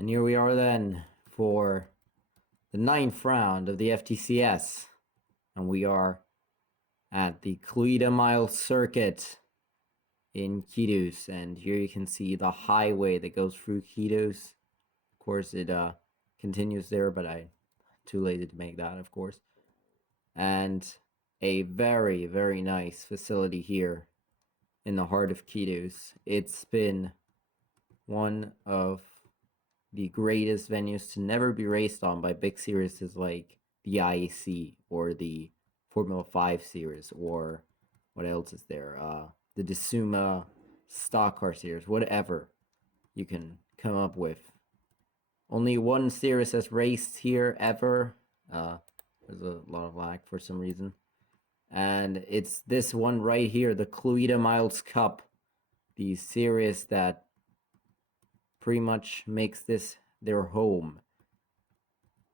And here we are then for the 9th round of the FTCS. And we are at the Cluete Mile Circuit in Quitos. And here you can see the highway that goes through Quitos. Of course, it continues there, but I'm too lazy to make that, of course. And a very, very nice facility here in the heart of Quitos. It's been one of the greatest venues to never be raced on by big series like the IAC or the Formula 5 series, or what else is there? The Desuma Stock Car series, whatever you can come up with. Only one series has raced here ever. There's a lot of lag for some reason. And it's this one right here, the Cluete Miles Cup, the series that pretty much makes this their home.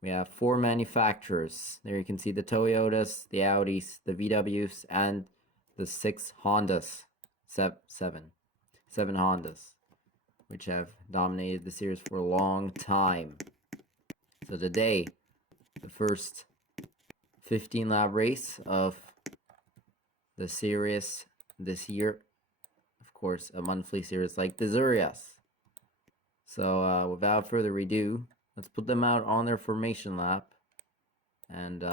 We have 4 manufacturers. There you can see the Toyotas, the Audis, the VWs, and the 6 Hondas. Seven Hondas, which have dominated the series for a long time. So today, the first 15-lap race of the series this year. Of course, a monthly series like the Zurias. So without further ado, let's put them out on their formation lap. And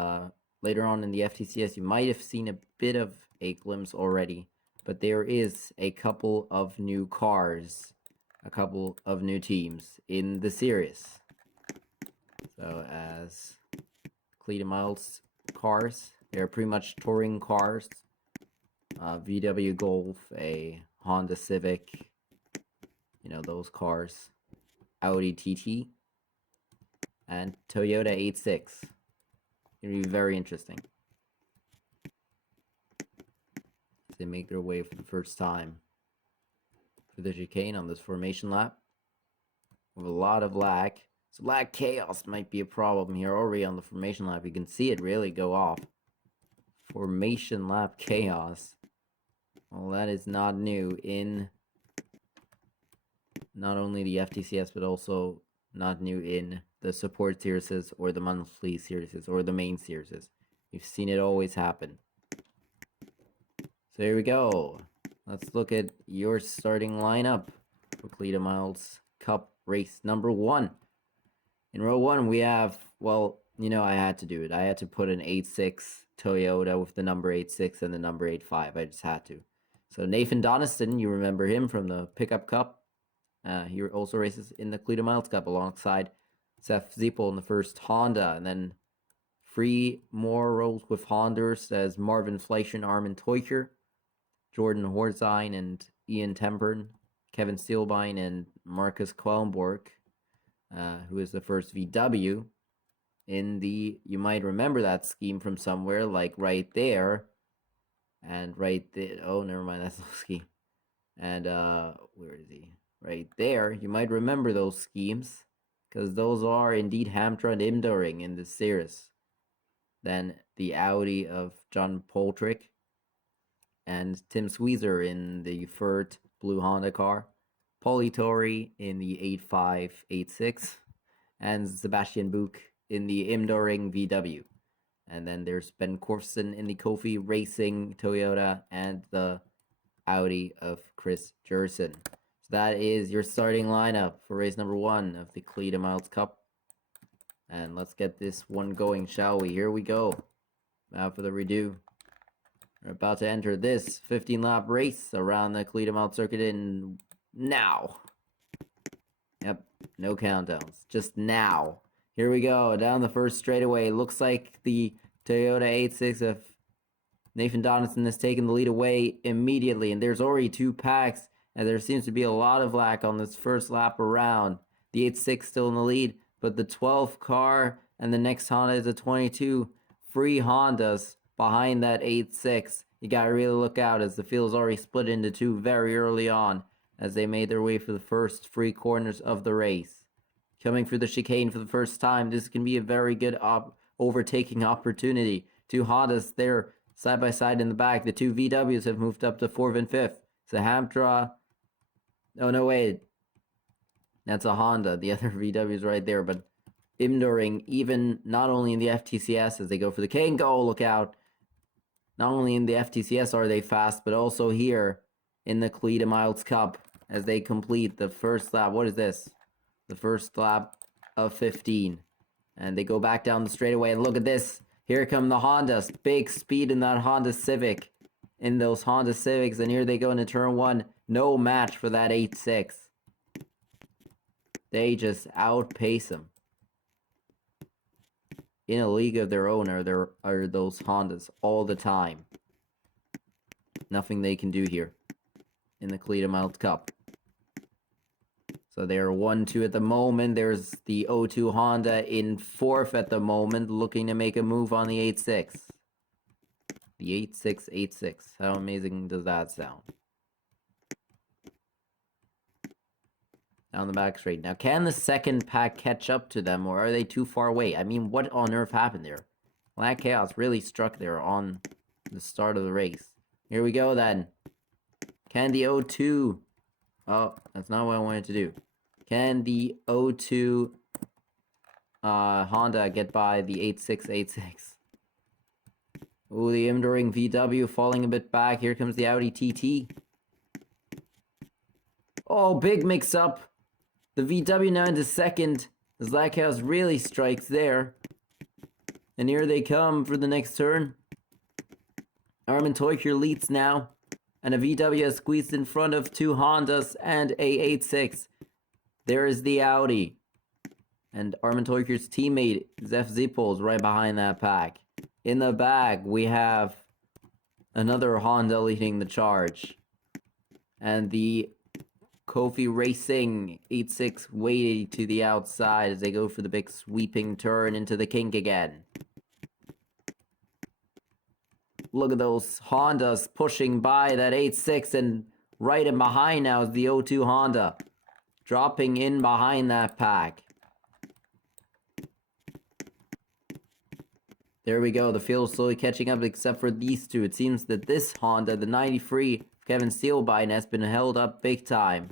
later on in the FTCS, you might have seen a bit of a glimpse already, but there is a couple of new cars, a couple of new teams in the series. So as Cluete Miles cars, they're pretty much touring cars. VW Golf, a Honda Civic, you know, those cars. Audi TT, and Toyota 86. It'll be very interesting. They make their way for the first time through the chicane on this formation lap with a lot of lag. So lag chaos might be a problem here already on the formation lap. You can see it really go off. Formation lap chaos. Well, that is not new in not only the FTCS, but also not new in the support series or the monthly series or the main series. You've seen it always happen. So here we go. Let's look at your starting lineup for Cluete Miles Cup race number 1. In row 1, we have, well, you know, I had to do it. I had to put an 8.6 Toyota with the number 8.6 and the number 8.5. I just had to. So Nathan Doniston, you remember him from the Pickup Cup. He also races in the Cluete Miles Cup alongside Seth Ziepel in the first Honda, and then 3 more rows with Hondas as Marvin Fleischer and Armin Teucher, Jordan Horzine and Ian Tempern, Kevin Steelbein and Marcus Quellenborg, who is the first VW in the, you might remember that scheme from somewhere, like right there, and right there, oh, never mind, that's no ski. And, where is he? Right there, you might remember those schemes, because those are indeed Hamtra and Imdoring in this series. Then the Audi of John Poltrick and Tim Sweezer in the third blue Honda car, Paulie Torrey in the 8586, and Sebastian Buch in the Imdoring VW. And then there's Ben Korfson in the Kofi Racing Toyota and the Audi of Chris Jerson. So that is your starting lineup for race number 1 of the Cluete Miles Cup. And let's get this one going, shall we? Here we go. Without further ado, we're about to enter this 15-lap race around the Cluete Miles Circuit in now. Yep, no countdowns, just now. Here we go, down the first straightaway. Looks like the Toyota 86 of Nathan Donaldson has taken the lead away immediately, and there's already 2 packs, and there seems to be a lot of lack on this first lap around. The 86 still in the lead, but the 12th car and the next Honda is a 22. 3 Hondas behind that 86. You gotta really look out as the field is already split into 2 very early on as they made their way for the first 3 corners of the race. Coming through the chicane for the first time, this can be a very good overtaking opportunity. 2 Hondas there side by side in the back. The 2 VWs have moved up to 4th and 5th. So Hamtra, oh no wait, That's a Honda. The other VW is right there, but Imduring, even not only in the FTCS as they go for the King. Oh, look out. Not only in the FTCS are they fast, but also here in the Cluete Miles Cup as they complete the first lap. What is this? The first lap of 15. And they go back down the straightaway, and look at this. Here come the Hondas. Big speed in that Honda Civic. In those Honda Civics, and here they go into turn 1. No match for that 8.6. They just outpace them. In a league of their own are those Hondas all the time. Nothing they can do here in the Cluete Miles Cup. So they're 1-2 at the moment. There's the 0-2 Honda in 4th at the moment, looking to make a move on the 8.6. The 8.6. How amazing does that sound? Down the back straight. Now, can the second pack catch up to them, or are they too far away? I mean, what on earth happened there? Black Chaos really struck there on the start of the race. Here we go then. Can the 0-2... Oh, that's not what I wanted to do. Can the 0-2 Honda get by the 8.6? Ooh, the Imduring VW falling a bit back. Here comes the Audi TT. Oh, big mix-up. The VW now into second. The Black House really strikes there. And here they come for the next turn. Armin Teucher leads now. And a VW has squeezed in front of 2 Hondas and a 8.6. There is the Audi. And Armin Teucher's teammate, Zef Zippel, is right behind that pack. In the back, we have another Honda leading the charge. And the Kofi Racing 8.6 way to the outside as they go for the big sweeping turn into the kink again. Look at those Hondas pushing by that 8.6, and right in behind now is the 0-2 Honda. Dropping in behind that pack. There we go. The field is slowly catching up except for these two. It seems that this Honda, the 93 Kevin Steelbein, has been held up big time.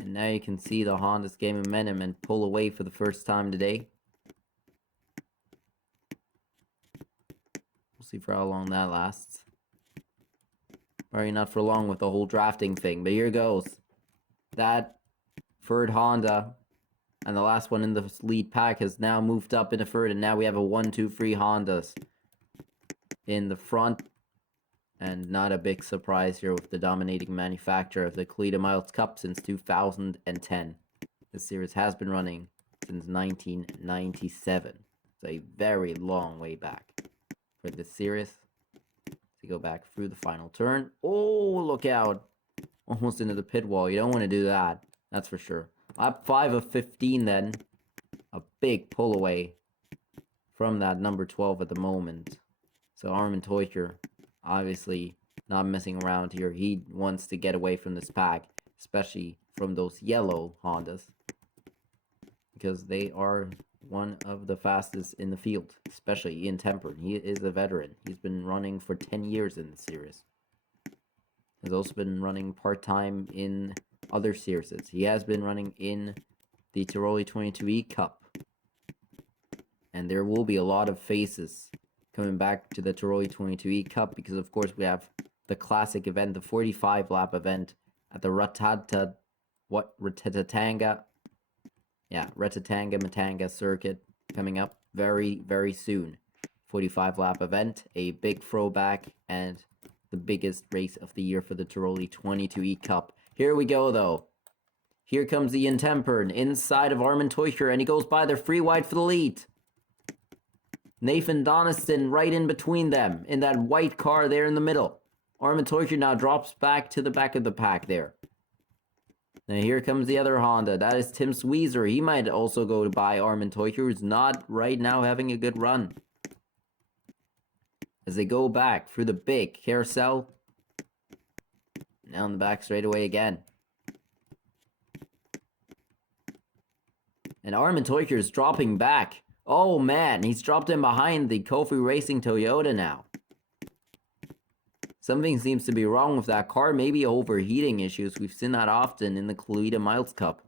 And now you can see the Hondas gain momentum and pull away for the first time today. We'll see for how long that lasts. Probably not for long with the whole drafting thing, but here goes. That third Honda and the last one in the lead pack has now moved up into third, and now we have a 1-2-3 Hondas in the front. And not a big surprise here with the dominating manufacturer of the Cluete Miles Cup since 2010. This series has been running since 1997. It's a very long way back for this series. To go back through the final turn. Oh, look out. Almost into the pit wall. You don't want to do that. That's for sure. Lap 5 of 15 then. A big pull away from that number 12 at the moment. So Armin Teucher obviously not messing around here. He wants to get away from this pack, especially from those yellow Hondas, because they are one of the fastest in the field, especially Ian Temper. He is a veteran. He's been running for 10 years in the series. He's also been running part-time in other series. He has been running in the Tiroli 22E Cup. And there will be a lot of faces coming back to the Tiroli 22E Cup because, of course, we have the classic event, the 45-lap event at the Ratatanga-Matanga circuit coming up very, very soon. 45-lap event, a big throwback, and the biggest race of the year for the Tiroli 22E Cup. Here we go, though. Here comes Ian Tempern inside of Armin Teucher, and he goes by there free wide for the lead. Nathan Doniston right in between them in that white car there in the middle. Armin Teucher now drops back to the back of the pack there. Now here comes the other Honda. That is Tim Sweezer. He might also go by Armin Teucher, who's not right now having a good run. As they go back through the big carousel. Now in the back straightaway again. And Armin Teucher is dropping back. Oh man, he's dropped in behind the Kofi Racing Toyota now. Something seems to be wrong with that car. Maybe overheating issues. We've seen that often in the Cluete Miles Cup.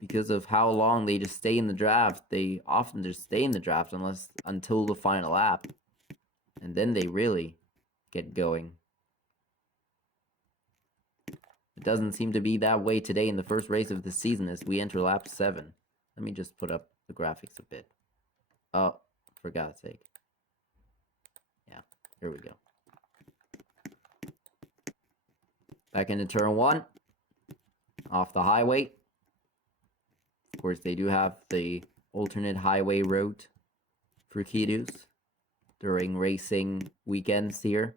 Because of how long they just stay in the draft. They often just stay in the draft until the final lap. And then they really get going. It doesn't seem to be that way today in the first race of the season as we enter lap 7. Let me just put up the graphics a bit. Oh, for God's sake. Yeah, here we go. Back into turn 1. Off the highway. Of course, they do have the alternate highway route for Kidus during racing weekends here.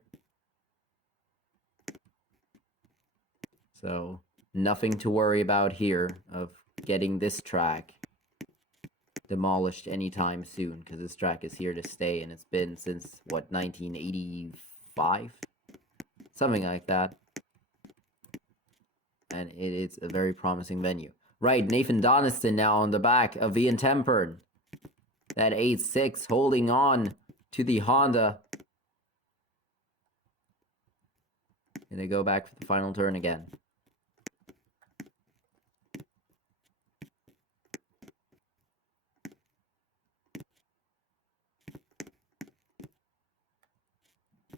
So, nothing to worry about here of getting this track demolished anytime soon, because this track is here to stay, and it's been since, what, 1985? Something like that. And it is a very promising venue. Right, Nathan Doniston now on the back of Ian Tempern. That 8-6 holding on to the Honda. And they go back for the final turn again.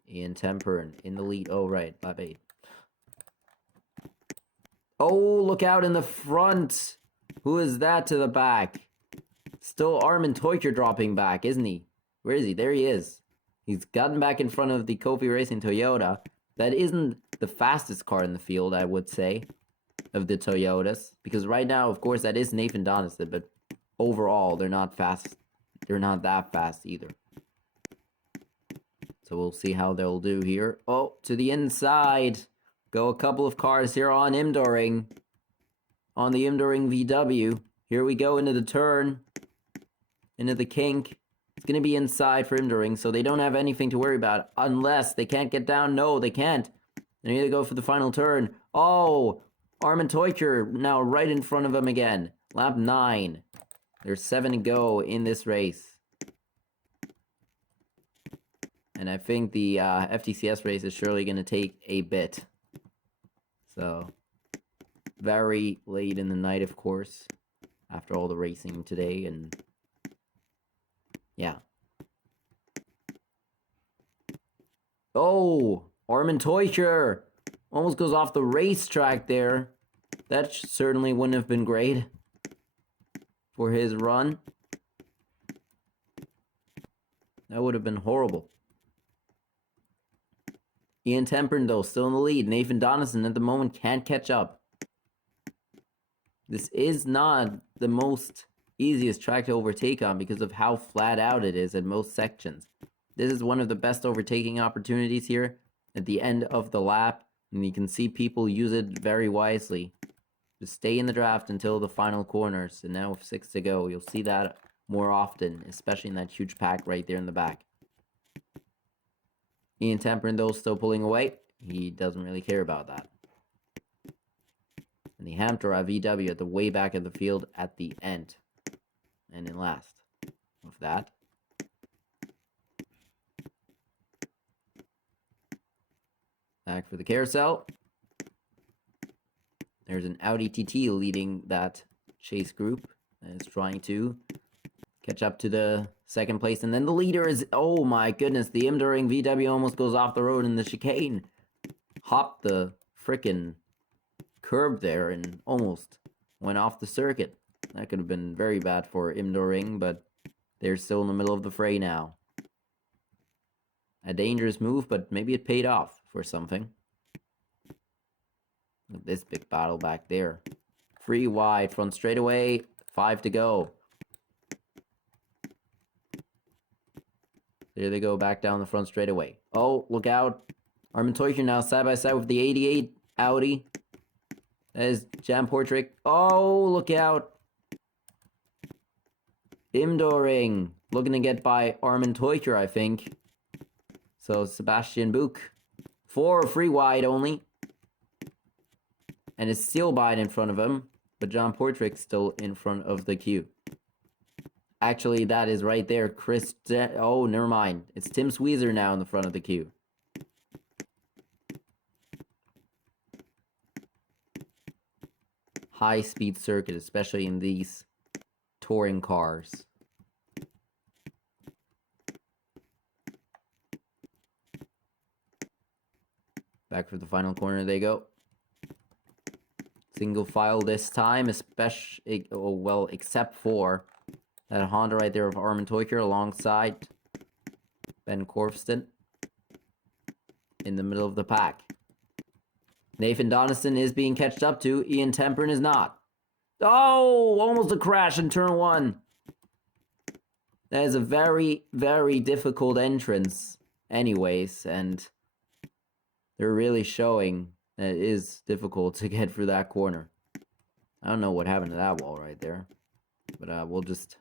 Ian Tempern in the lead. Oh, right, lap 8. Oh, look out in the front. Who is that to the back? Still Armin Teucher dropping back, isn't he? Where is he? There he is. He's gotten back in front of the Kofi Racing Toyota. That isn't the fastest car in the field, I would say, of the Toyotas. Because right now, of course, that is Nathan Doniston, but overall, they're not fast. They're not that fast either. So we'll see how they'll do here. Oh, to the inside. Go a couple of cars here on Imdoring. On the Imdoring VW. Here we go into the turn. Into the kink. It's going to be inside for Imdoring, so they don't have anything to worry about. Unless they can't get down. No, they can't. They need to go for the final turn. Oh, Armin Teucher now right in front of him again. Lap 9. There's 7 to go in this race. And I think the FTCS race is surely going to take a bit. So, very late in the night, of course, after all the racing today, and yeah. Oh, Armin Teucher almost goes off the racetrack there. That certainly wouldn't have been great for his run. That would have been horrible. Ian Tempern, though, still in the lead. Nathan Doniston at the moment can't catch up. This is not the most easiest track to overtake on because of how flat out it is at most sections. This is one of the best overtaking opportunities here at the end of the lap, and you can see people use it very wisely. Just stay in the draft until the final corners, and now with 6 to go, you'll see that more often, especially in that huge pack right there in the back. Ian Tempern, though, still pulling away. He doesn't really care about that. And the Hamtara VW at the way back of the field at the end. And in last with that. Back for the carousel. There's an Audi TT leading that chase group and is trying to catch up to the second place. And then the leader is, oh my goodness, the Imdoring VW almost goes off the road in the chicane. Hopped the frickin' curb there and almost went off the circuit. That could have been very bad for Imdoring, but they're still in the middle of the fray now. A dangerous move, but maybe it paid off for something. Look at this big battle back there. Free wide, front straightaway, 5 to go. There they go, back down the front straightaway. Oh, look out. Armin Teucher now side by side with the 88 Audi. That is Jan Portrick. Oh, look out. Imdoring looking to get by Armin Teucher, I think. So Sebastian Buch. 4 free wide only. And it's still Biden in front of him. But John Portrick's still in front of the queue. Actually, that is right there. Oh, never mind. It's Tim Sweezer now in the front of the queue. high-speed circuit, especially in these touring cars. Back for the final corner they go. Single file this time, especially, well, except for that Honda right there of Armin Teucher alongside Ben Korfston in the middle of the pack. Nathan Doniston is being catched up to. Ian Tempern is not. Oh, almost a crash in turn 1. That is a very, very difficult entrance anyways, and they're really showing that it is difficult to get through that corner. I don't know what happened to that wall right there, but we'll just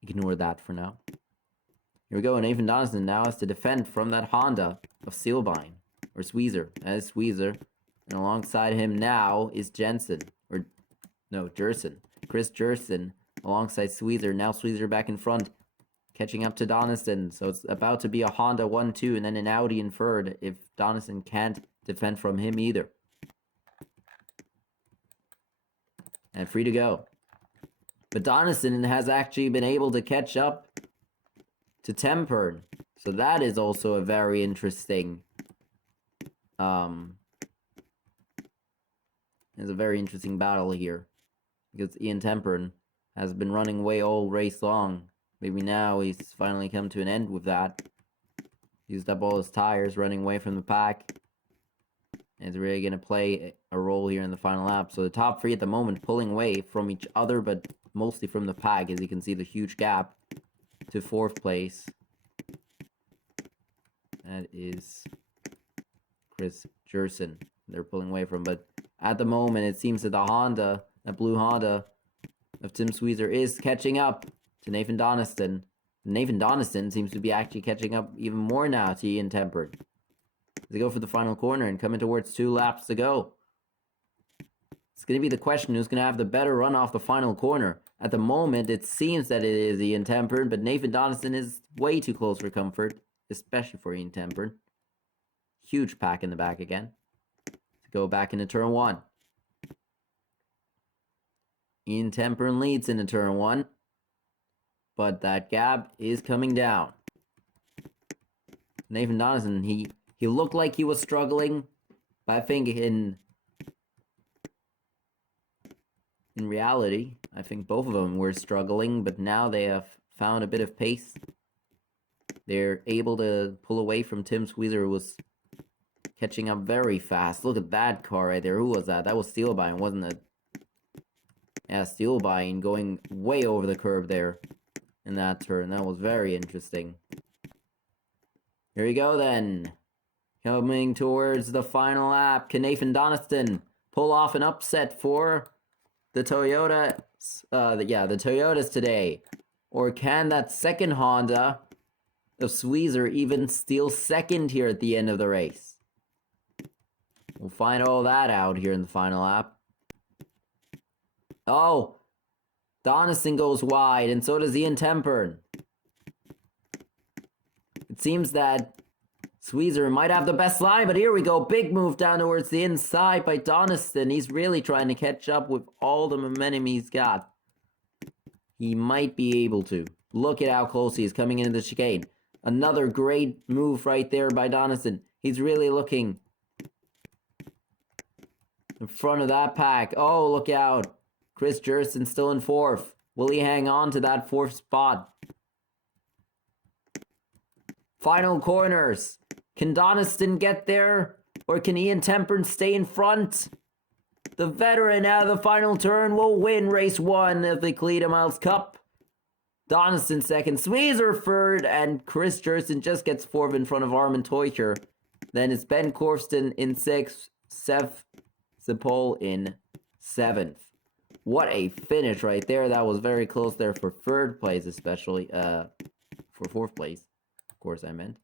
ignore that for now. Here we go, Nathan Doniston now has to defend from that Honda of Seelbein, or Sweezer. That is Sweezer. And alongside him now is Jensen, or no, Jerson. Chris Jerson alongside Sweezer. Now Sweezer back in front, catching up to Doniston. So it's about to be a Honda 1-2 and then an Audi in third if Doniston can't defend from him either. And free to go. But Doniston has actually been able to catch up to Tempern. So that is also a very interesting it's a very interesting battle here. Because Ian Tempern has been running away all race long. Maybe now he's finally come to an end with that. Used up all his tires running away from the pack. And it's really going to play a role here in the final lap. So the top 3 at the moment pulling away from each other, but mostly from the pack. As you can see, the huge gap to 4th place. That is Chris Jerson they're pulling away from. But at the moment, it seems that the Honda, that blue Honda of Tim Sweezer is catching up to Nathan Doniston. Nathan Doniston seems to be actually catching up even more now to Ian Tempern. They go for the final corner and coming towards 2 laps to go. It's going to be the question who's going to have the better run off the final corner. At the moment, it seems that it is Ian Tempern, but Nathan Doniston is way too close for comfort, especially for Ian Tempern. Huge pack in the back again. To go back into turn 1. Ian Tempern leads into turn 1, but that gap is coming down. Nathan Doniston, he looked like he was struggling, but I think in reality, I think both of them were struggling, but now they have found a bit of pace. They're able to pull away from Tim Sweezer, who was catching up very fast. Look at that car right there. Who was that? That was Steelbein, wasn't it? Yeah, Steelbein going way over the curb there in that turn. That was very interesting. Here we go then. Coming towards the final lap. Can Nathan Doniston pull off an upset for the Toyotas? The Toyotas today. Or can that second Honda of Sweezer even steal second here at the end of the race? We'll find all that out here in the final lap. Oh, Doniston goes wide, and so does Ian Tempern. It seems that Sweezer might have the best line, but here we go. Big move down towards the inside by Doniston. He's really trying to catch up with all the momentum he's got. He might be able to. Look at how close he is coming into the chicane. Another great move right there by Doniston. He's really looking in front of that pack. Oh, look out. Chris Jerson still in 4th. Will he hang on to that 4th spot? Final corners. Can Doniston get there? Or can Ian Tempern stay in front? The veteran out of the final turn will win race 1 of the Cluete Miles Cup. Doniston second, Sweezer third, and Chris Jerson just gets 4th in front of Armin Teucher. Then it's Ben Korfston in 6th, Seth Sepol in 7th. What a finish right there. That was very close there for 3rd place, especially for 4th place. Of course, I meant.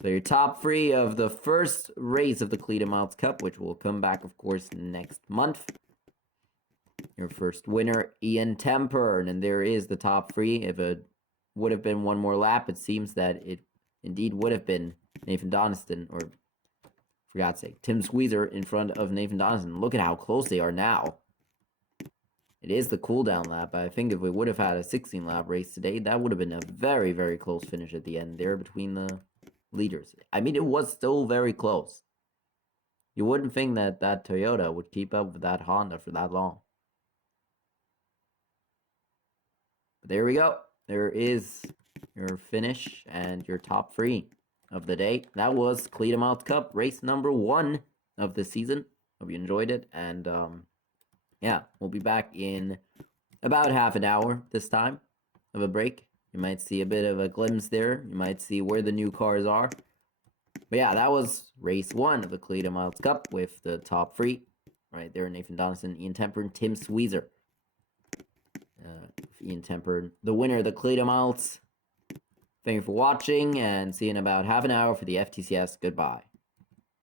So your top 3 of the first race of the Cluete Miles Cup, which will come back, of course, next month. Your first winner, Ian Tempern, and there is the top 3. If it would have been one more lap, it seems that it indeed would have been Nathan Doniston, or For God's sake. Tim Squeezer in front of Nathan Donaldson. Look at how close they are now. It is the cooldown lap, but I think if we would have had a 16-lap race today, that would have been a very, very close finish at the end there between the leaders. I mean, it was still very close. You wouldn't think that that Toyota would keep up with that Honda for that long. But there we go. There is your finish and your top 3 of the day. That was Cluete Miles Cup race number 1 of the season. Hope you enjoyed it. And yeah, we'll be back in about half an hour this time of a break. You might see a bit of a glimpse there. You might see where the new cars are. But yeah, that was race 1 of the Cluete Miles Cup with the top 3. Right there, Nathan Donaldson, Ian Temper, and Tim Squeezer. Ian Temper, the winner of the Cluete Miles. Thank you for watching, and see you in about half an hour for the FTCS. Goodbye.